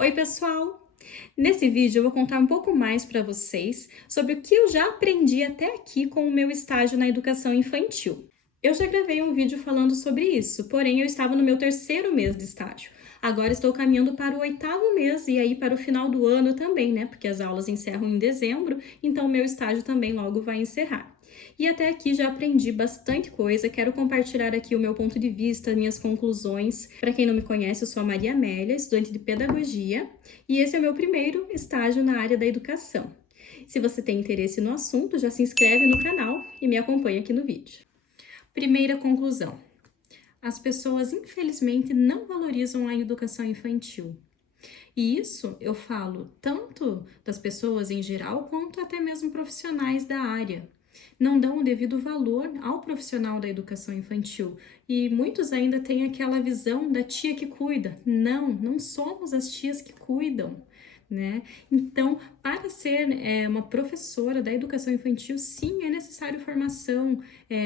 Oi, pessoal! Nesse vídeo eu vou contar um pouco mais para vocês sobre o que eu já aprendi até aqui com o meu estágio na educação infantil. Eu já gravei um vídeo falando sobre isso, porém eu estava no meu terceiro mês de estágio. Agora estou caminhando para o oitavo mês e aí para o final do ano também, né? Porque as aulas encerram em dezembro, então o meu estágio também logo vai encerrar. E até aqui já aprendi bastante coisa, quero compartilhar aqui o meu ponto de vista, minhas conclusões. Para quem não me conhece, eu sou a Maria Amélia, estudante de pedagogia, e esse é o meu primeiro estágio na área da educação. Se você tem interesse no assunto, já se inscreve no canal e me acompanha aqui no vídeo. Primeira conclusão: as pessoas infelizmente não valorizam a educação infantil. E isso eu falo tanto das pessoas em geral quanto até mesmo profissionais da área. Não dão o devido valor ao profissional da educação infantil e muitos ainda têm aquela visão da tia que cuida. Não somos as tias que cuidam, né? Então, para ser uma professora da educação infantil, sim, é necessário formação,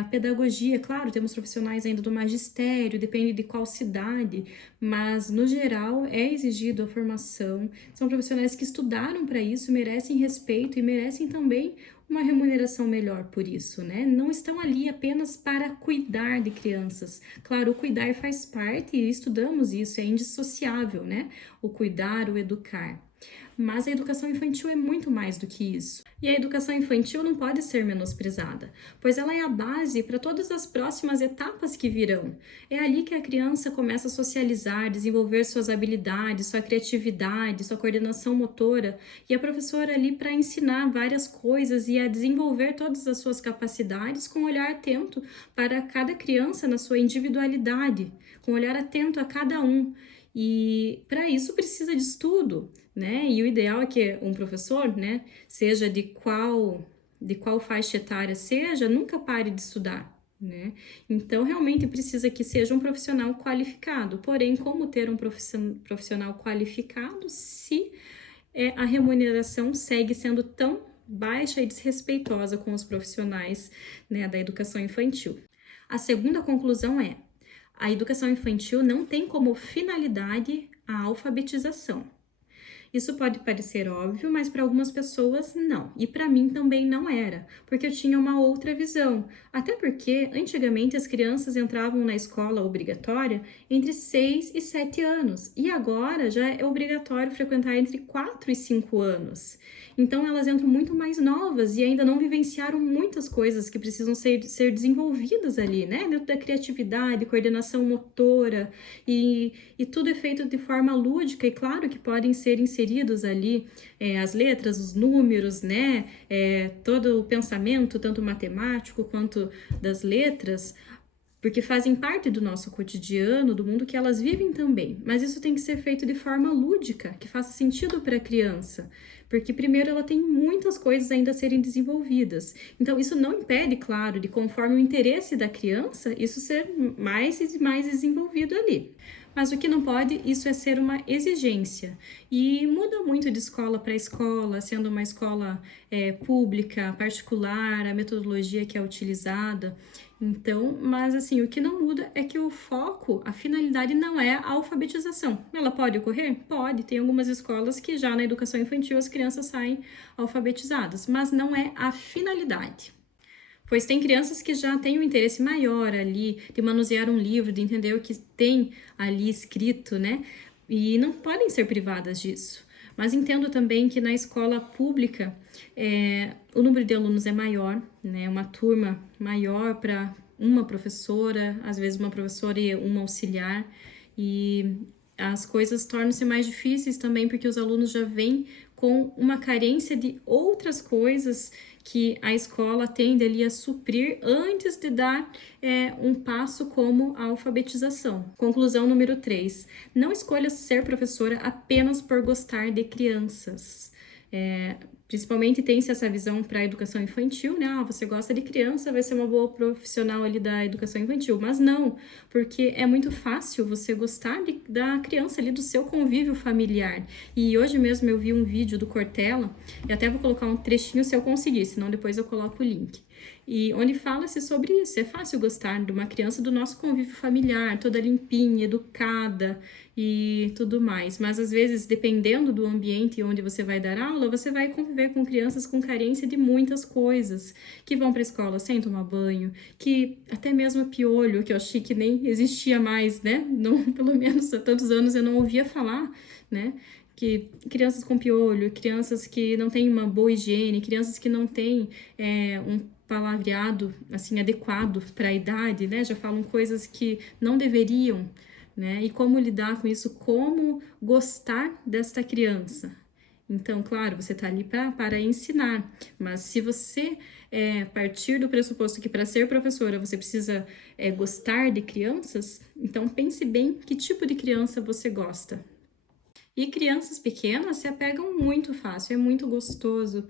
a pedagogia. Claro, temos profissionais ainda do magistério, depende de qual cidade, mas no geral é exigido a formação. São profissionais que estudaram para isso, merecem respeito e merecem também uma remuneração melhor por isso, né? Não estão ali apenas para cuidar de crianças. Claro, o cuidar faz parte e estudamos isso, é indissociável, né? O cuidar, o educar. Mas a educação infantil é muito mais do que isso. E a educação infantil não pode ser menosprezada, pois ela é a base para todas as próximas etapas que virão. É ali que a criança começa a socializar, desenvolver suas habilidades, sua criatividade, sua coordenação motora, e a professora ali para ensinar várias coisas e a desenvolver todas as suas capacidades com um olhar atento para cada criança na sua individualidade, com um olhar atento a cada um. E para isso precisa de estudo, né? E o ideal é que um professor, né, seja de qual faixa etária seja, nunca pare de estudar, né? Então, realmente precisa que seja um profissional qualificado. Porém, como ter um profissional qualificado se a remuneração segue sendo tão baixa e desrespeitosa com os profissionais, né, da educação infantil? A segunda conclusão é: a educação infantil não tem como finalidade a alfabetização. Isso pode parecer óbvio, mas para algumas pessoas não. E para mim também não era, porque eu tinha uma outra visão. Até porque antigamente as crianças entravam na escola obrigatória entre 6 e 7 anos, e agora já é obrigatório frequentar entre 4 e 5 anos. Então elas entram muito mais novas e ainda não vivenciaram muitas coisas que precisam ser desenvolvidas ali, né? Dentro da criatividade, coordenação motora e tudo é feito de forma lúdica e claro que podem ser inseridos ali as letras, os números, né? Todo o pensamento, tanto matemático quanto das letras, porque fazem parte do nosso cotidiano, do mundo que elas vivem também. Mas isso tem que ser feito de forma lúdica, que faça sentido para a criança, porque primeiro ela tem muitas coisas ainda a serem desenvolvidas. Então isso não impede, claro, de conforme o interesse da criança, isso ser mais e mais desenvolvido ali. Mas o que não pode, isso é ser uma exigência. E muda muito de escola para escola, sendo uma escola pública, particular, a metodologia que é utilizada. Então, mas assim, o que não muda é que o foco, a finalidade não é a alfabetização. Ela pode ocorrer? Pode. Tem algumas escolas que já na educação infantil as crianças saem alfabetizadas, mas não é a finalidade. Pois tem crianças que já têm um interesse maior ali de manusear um livro, de entender o que tem ali escrito, né? E não podem ser privadas disso. Mas entendo também que na escola pública o número de alunos é maior, né? Uma turma maior para uma professora, às vezes uma professora e uma auxiliar, e as coisas tornam-se mais difíceis também porque os alunos já vêm com uma carência de outras coisas que a escola tende ali a suprir antes de dar um passo como a alfabetização. Conclusão número 3. Não escolha ser professora apenas por gostar de crianças. Principalmente tem-se essa visão para a educação infantil, né? Você gosta de criança, vai ser uma boa profissional ali da educação infantil. Mas não, porque é muito fácil você gostar da criança ali, do seu convívio familiar. E hoje mesmo eu vi um vídeo do Cortella, e até vou colocar um trechinho se eu conseguir, senão depois eu coloco o link. e onde fala-se sobre isso. É fácil gostar de uma criança do nosso convívio familiar, toda limpinha, educada e tudo mais. Mas às vezes, dependendo do ambiente onde você vai dar aula, você vai conviver com crianças com carência de muitas coisas, que vão para a escola sem tomar banho, que até mesmo piolho, que eu achei que nem existia mais, né? Não, pelo menos há tantos anos eu não ouvia falar, né? Que crianças com piolho, crianças que não têm uma boa higiene, crianças que não têm um palavreado assim adequado para a idade, né? Já falam coisas que não deveriam, né? E como lidar com isso, como gostar desta criança. Então, claro, você está ali para ensinar, mas se você partir do pressuposto que para ser professora você precisa gostar de crianças, então pense bem que tipo de criança você gosta. E crianças pequenas se apegam muito fácil, é muito gostoso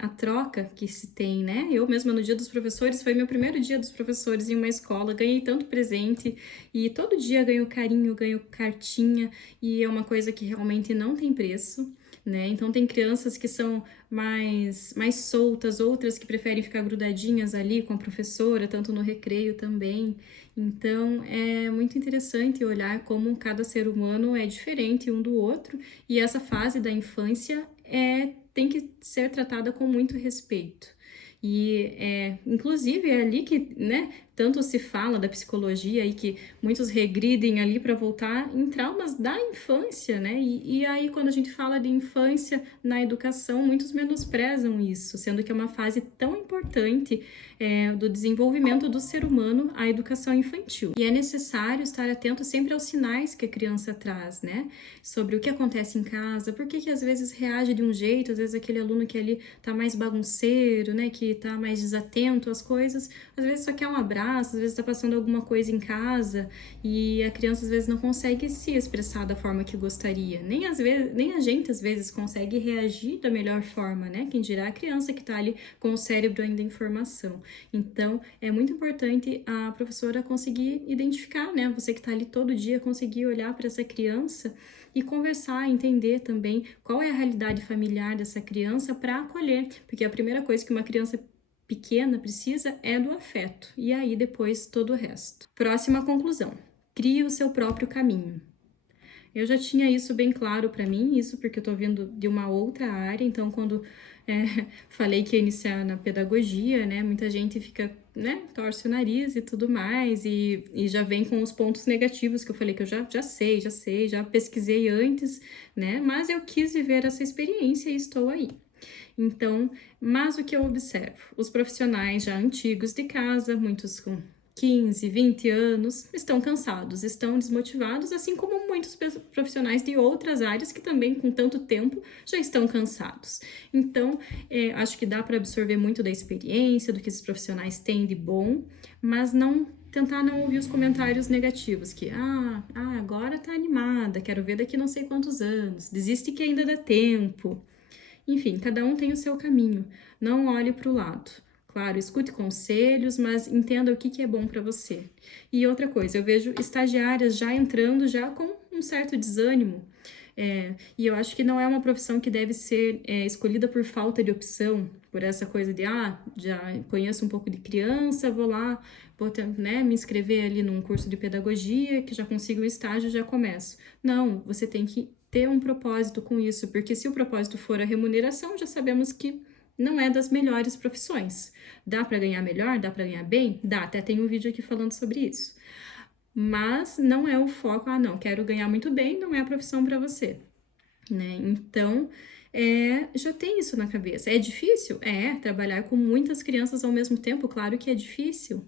a troca que se tem, né? Eu mesma no Dia dos Professores, foi meu primeiro Dia dos Professores em uma escola, ganhei tanto presente e todo dia ganho carinho, ganho cartinha e é uma coisa que realmente não tem preço, né? Então tem crianças que são mais soltas, outras que preferem ficar grudadinhas ali com a professora, tanto no recreio também. Então é muito interessante olhar como cada ser humano é diferente um do outro e essa fase da infância tem que ser tratada com muito respeito. E inclusive é ali que, né, tanto se fala da psicologia e que muitos regridem ali para voltar em traumas da infância, né? E aí quando a gente fala de infância na educação, muitos menosprezam isso, sendo que é uma fase tão importante do desenvolvimento do ser humano, a educação infantil. E é necessário estar atento sempre aos sinais que a criança traz, né? Sobre o que acontece em casa, por que às vezes reage de um jeito, às vezes aquele aluno que ali tá mais bagunceiro, né? Que tá mais desatento às coisas, às vezes só quer um abraço, às vezes tá passando alguma coisa em casa e a criança às vezes não consegue se expressar da forma que gostaria. Nem a gente às vezes consegue reagir da melhor forma, né? Quem dirá a criança que tá ali com o cérebro ainda em formação. Então, é muito importante a professora conseguir identificar, né? Você que tá ali todo dia, conseguir olhar para essa criança e conversar, entender também qual é a realidade familiar dessa criança para acolher, porque a primeira coisa que uma criança pequena precisa é do afeto, e aí depois todo o resto. Próxima conclusão: crie o seu próprio caminho. Eu já tinha isso bem claro para mim, isso porque eu tô vindo de uma outra área, então quando falei que ia iniciar na pedagogia, né, muita gente fica, né, torce o nariz e tudo mais, e já vem com os pontos negativos que eu falei que eu já sei, já pesquisei antes, né, mas eu quis viver essa experiência e estou aí. Então, mas o que eu observo? Os profissionais já antigos de casa, muitos com 15, 20 anos, estão cansados, estão desmotivados, assim como muitos profissionais de outras áreas que também, com tanto tempo, já estão cansados. Então, acho que dá para absorver muito da experiência, do que esses profissionais têm de bom, mas tentar não ouvir os comentários negativos, que, agora tá animada, quero ver daqui não sei quantos anos, desiste que ainda dá tempo. Enfim, cada um tem o seu caminho, não olhe para o lado. Claro, escute conselhos, mas entenda o que é bom para você. E outra coisa, eu vejo estagiárias já entrando já com um certo desânimo. E eu acho que não é uma profissão que deve ser escolhida por falta de opção, por essa coisa de, já conheço um pouco de criança, vou lá, vou me inscrever ali num curso de pedagogia, que já consigo um estágio, já começo. Não, você tem que ter um propósito com isso, porque se o propósito for a remuneração, já sabemos que não é das melhores profissões. Dá para ganhar melhor? Dá para ganhar bem? Dá, até tem um vídeo aqui falando sobre isso. Mas não é o foco, não, quero ganhar muito bem, não é a profissão para você, né? Então, já tem isso na cabeça. É difícil? Trabalhar com muitas crianças ao mesmo tempo, claro que é difícil.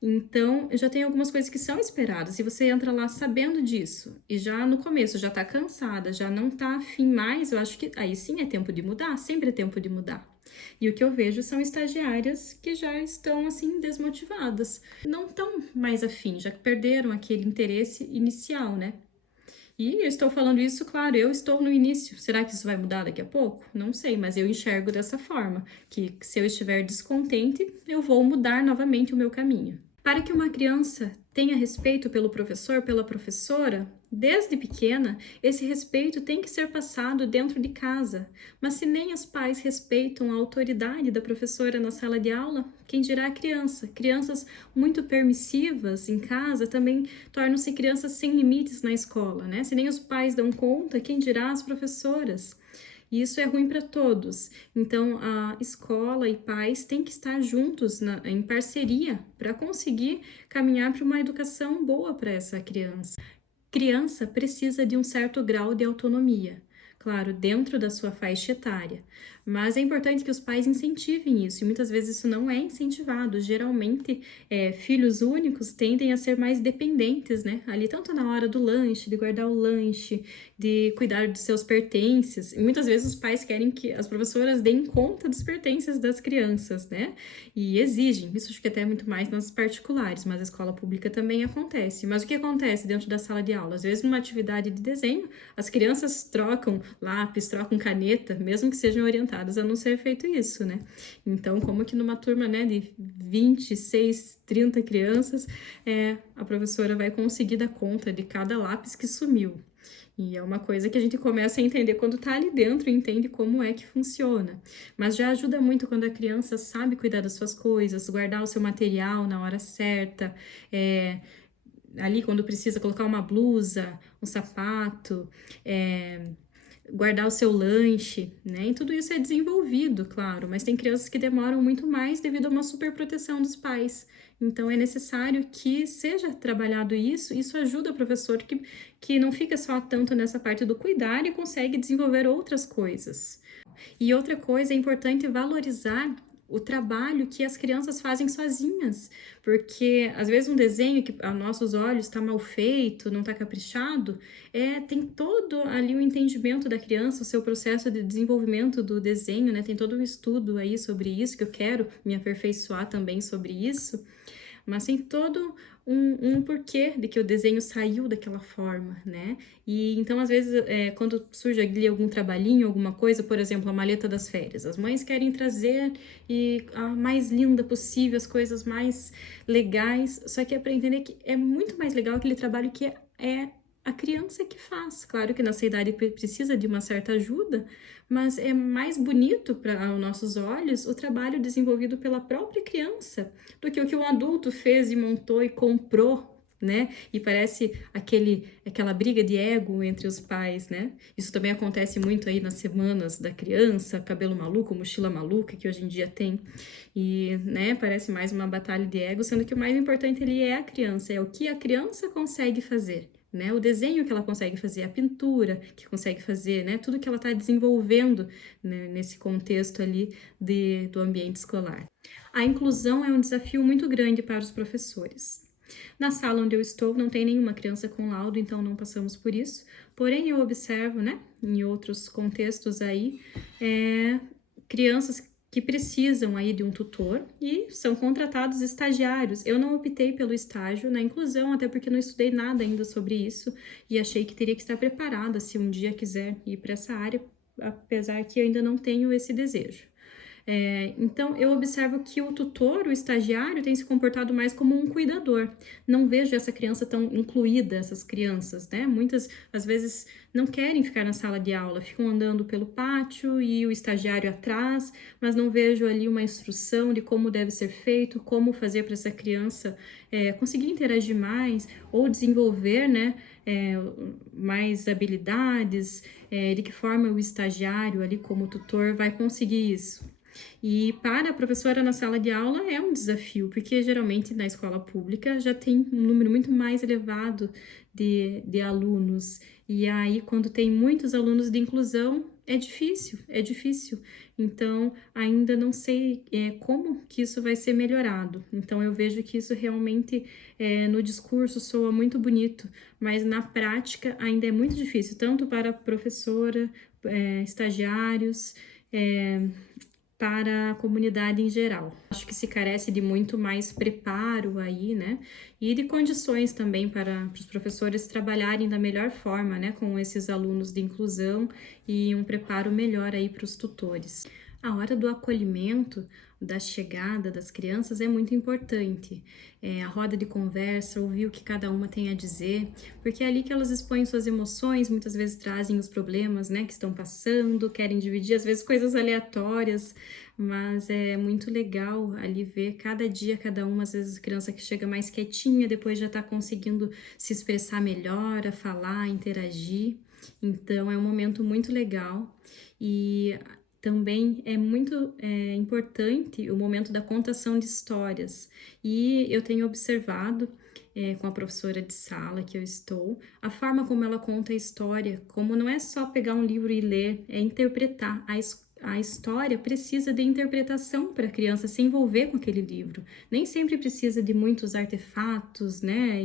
Então, já tem algumas coisas que são esperadas. Se você entra lá sabendo disso e já no começo já tá cansada, já não tá afim mais, eu acho que aí sim é tempo de mudar, sempre é tempo de mudar. E o que eu vejo são estagiárias que já estão, assim, desmotivadas. Não estão mais afim, já perderam aquele interesse inicial, né? E eu estou falando isso, claro, eu estou no início. Será que isso vai mudar daqui a pouco? Não sei, mas eu enxergo dessa forma, que se eu estiver descontente, eu vou mudar novamente o meu caminho. Para que uma criança tenha respeito pelo professor, pela professora, desde pequena, esse respeito tem que ser passado dentro de casa. Mas se nem os pais respeitam a autoridade da professora na sala de aula, quem dirá a criança? Crianças muito permissivas em casa também tornam-se crianças sem limites na escola, né? Se nem os pais dão conta, quem dirá as professoras? E isso é ruim para todos. Então, a escola e pais têm que estar juntos em parceria para conseguir caminhar para uma educação boa para essa criança. Criança precisa de um certo grau de autonomia, claro, dentro da sua faixa etária, mas é importante que os pais incentivem isso, e muitas vezes isso não é incentivado. Geralmente, filhos únicos tendem a ser mais dependentes, né? Ali, tanto na hora do lanche, de guardar o lanche, de cuidar dos seus pertences, e muitas vezes os pais querem que as professoras deem conta dos pertences das crianças, né? E exigem, isso acho que até é muito mais nas particulares, mas a escola pública também acontece. Mas o que acontece dentro da sala de aula? Às vezes, numa atividade de desenho, as crianças trocam lápis, trocam caneta, mesmo que sejam orientadas a não ser feito isso, né? Então, como que numa turma, né, de 26, 30 crianças, a professora vai conseguir dar conta de cada lápis que sumiu? E é uma coisa que a gente começa a entender quando tá ali dentro e entende como é que funciona. Mas já ajuda muito quando a criança sabe cuidar das suas coisas, guardar o seu material na hora certa, ali quando precisa colocar uma blusa, um sapato, guardar o seu lanche, né? E tudo isso é desenvolvido, claro, mas tem crianças que demoram muito mais devido a uma superproteção dos pais. Então, é necessário que seja trabalhado isso. Isso ajuda o professor que não fica só tanto nessa parte do cuidar e consegue desenvolver outras coisas. E outra coisa, é importante valorizar o trabalho que as crianças fazem sozinhas, porque às vezes um desenho que a nossos olhos está mal feito, não está caprichado, tem todo ali o entendimento da criança, o seu processo de desenvolvimento do desenho, né? Tem todo um estudo aí sobre isso, que eu quero me aperfeiçoar também sobre isso, mas tem todo um porquê de que o desenho saiu daquela forma, né? E então, às vezes, quando surge ali algum trabalhinho, alguma coisa, por exemplo, a maleta das férias, as mães querem trazer a mais linda possível, as coisas mais legais, só que é para entender que é muito mais legal aquele trabalho que é a criança que faz. Claro que nessa idade precisa de uma certa ajuda, mas é mais bonito para os nossos olhos o trabalho desenvolvido pela própria criança do que o que um adulto fez e montou e comprou, né? E parece aquela briga de ego entre os pais, né? Isso também acontece muito aí nas semanas da criança, cabelo maluco, mochila maluca, que hoje em dia tem. E, né, parece mais uma batalha de ego, sendo que o mais importante ali é a criança, é o que a criança consegue fazer. Né, o desenho que ela consegue fazer, a pintura que consegue fazer, né, tudo que ela está desenvolvendo, né, nesse contexto ali do ambiente escolar. A inclusão é um desafio muito grande para os professores. Na sala onde eu estou, não tem nenhuma criança com laudo, então não passamos por isso. Porém, eu observo, né, em outros contextos aí, crianças que precisam aí de um tutor e são contratados estagiários. Eu não optei pelo estágio na inclusão, até porque não estudei nada ainda sobre isso e achei que teria que estar preparada se um dia quiser ir para essa área, apesar que eu ainda não tenho esse desejo. Então, eu observo que o tutor, o estagiário, tem se comportado mais como um cuidador. Não vejo essa criança tão incluída, essas crianças, né? Muitas, às vezes, não querem ficar na sala de aula, ficam andando pelo pátio e o estagiário atrás, mas não vejo ali uma instrução de como deve ser feito, como fazer para essa criança conseguir interagir mais ou desenvolver, né, mais habilidades, de que forma o estagiário ali como tutor vai conseguir isso. E para a professora na sala de aula é um desafio, porque geralmente na escola pública já tem um número muito mais elevado de alunos. E aí, quando tem muitos alunos de inclusão, é difícil. Então, ainda não sei como que isso vai ser melhorado. Então, eu vejo que isso realmente no discurso soa muito bonito, mas na prática ainda é muito difícil, tanto para a professora, estagiários, para a comunidade em geral. Acho que se carece de muito mais preparo aí, né? E de condições também para os professores trabalharem da melhor forma, né? Com esses alunos de inclusão e um preparo melhor aí para os tutores. A hora do acolhimento, da chegada das crianças é muito importante. A roda de conversa, ouvir o que cada uma tem a dizer, porque é ali que elas expõem suas emoções, muitas vezes trazem os problemas, né, que estão passando, querem dividir, às vezes coisas aleatórias, mas é muito legal ali ver cada dia, cada uma, às vezes a criança que chega mais quietinha, depois já está conseguindo se expressar melhor, a falar, interagir. Então é um momento muito legal e também é muito importante o momento da contação de histórias. E eu tenho observado com a professora de sala que eu estou, a forma como ela conta a história, como não é só pegar um livro e ler, é interpretar. A história precisa de interpretação para a criança se envolver com aquele livro. Nem sempre precisa de muitos artefatos, né,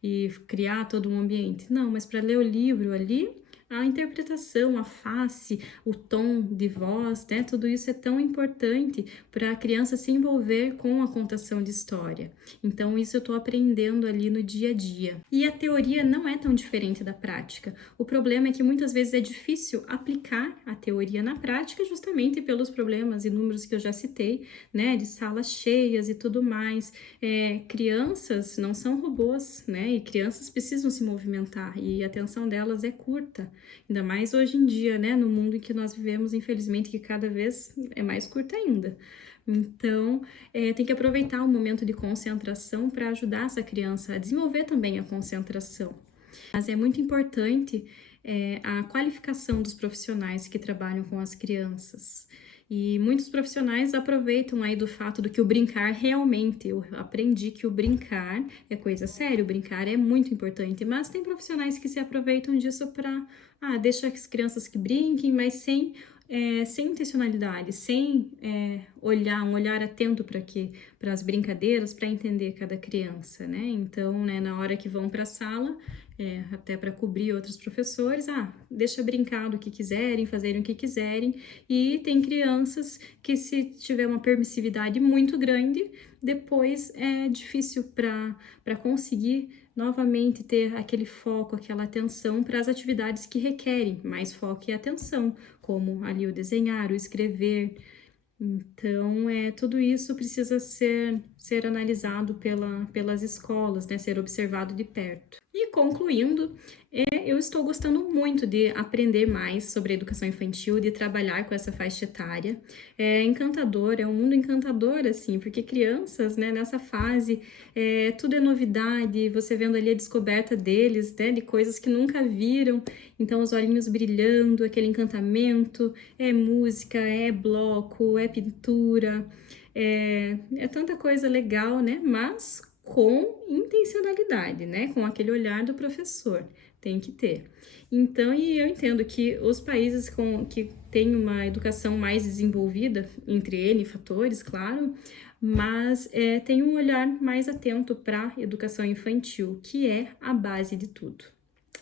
e criar todo um ambiente. Não, mas para ler o livro ali, a interpretação, a face, o tom de voz, né? Tudo isso é tão importante para a criança se envolver com a contação de história. Então, isso eu estou aprendendo ali no dia a dia. E a teoria não é tão diferente da prática. O problema é que muitas vezes é difícil aplicar a teoria na prática, justamente pelos problemas inúmeros que eu já citei, né? De salas cheias e tudo mais. Crianças não são robôs, né? E crianças precisam se movimentar e a atenção delas é curta. Ainda mais hoje em dia, né? No mundo em que nós vivemos, infelizmente, que cada vez é mais curta ainda. Então, tem que aproveitar o momento de concentração para ajudar essa criança a desenvolver também a concentração. Mas é muito importante a qualificação dos profissionais que trabalham com as crianças. E muitos profissionais aproveitam aí do fato do que o brincar realmente, eu aprendi que o brincar é coisa séria, o brincar é muito importante, mas tem profissionais que se aproveitam disso para, deixa as crianças que brinquem, mas sem intencionalidade, sem um olhar atento para as brincadeiras, para entender cada criança, né? Então, né, na hora que vão para a sala, até para cobrir outros professores, deixa brincar do que quiserem, fazerem o que quiserem, e tem crianças que, se tiver uma permissividade muito grande, depois é difícil para conseguir novamente ter aquele foco, aquela atenção para as atividades que requerem mais foco e atenção, como ali o desenhar, o escrever. Então, tudo isso precisa ser analisado pelas escolas, né, ser observado de perto. E concluindo, eu estou gostando muito de aprender mais sobre a educação infantil, de trabalhar com essa faixa etária. É encantador, é um mundo encantador, assim, porque crianças, né, nessa fase, tudo é novidade, você vendo ali a descoberta deles, né, de coisas que nunca viram, então os olhinhos brilhando, aquele encantamento, é música, é bloco, é pintura, é tanta coisa legal, né, mas com intencionalidade, né? Com aquele olhar do professor, tem que ter. Então, e eu entendo que os países que têm uma educação mais desenvolvida, entre N fatores, claro, mas tem um olhar mais atento para a educação infantil, que é a base de tudo.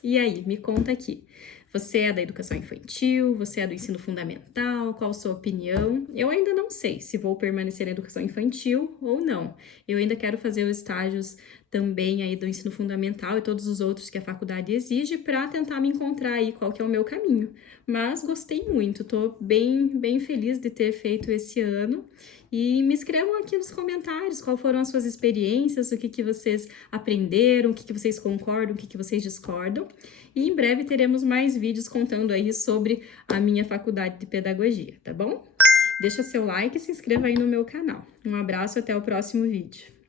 E aí, me conta aqui. Você é da educação infantil? Você é do ensino fundamental? Qual a sua opinião? Eu ainda não sei se vou permanecer na educação infantil ou não. Eu ainda quero fazer os estágios também aí do ensino fundamental e todos os outros que a faculdade exige para tentar me encontrar aí qual que é o meu caminho. Mas gostei muito, tô bem feliz de ter feito esse ano. E me escrevam aqui nos comentários qual foram as suas experiências, o que vocês aprenderam, o que vocês concordam, o que vocês discordam. E em breve teremos mais vídeos contando aí sobre a minha faculdade de pedagogia, tá bom? Deixa seu like e se inscreva aí no meu canal. Um abraço, até o próximo vídeo.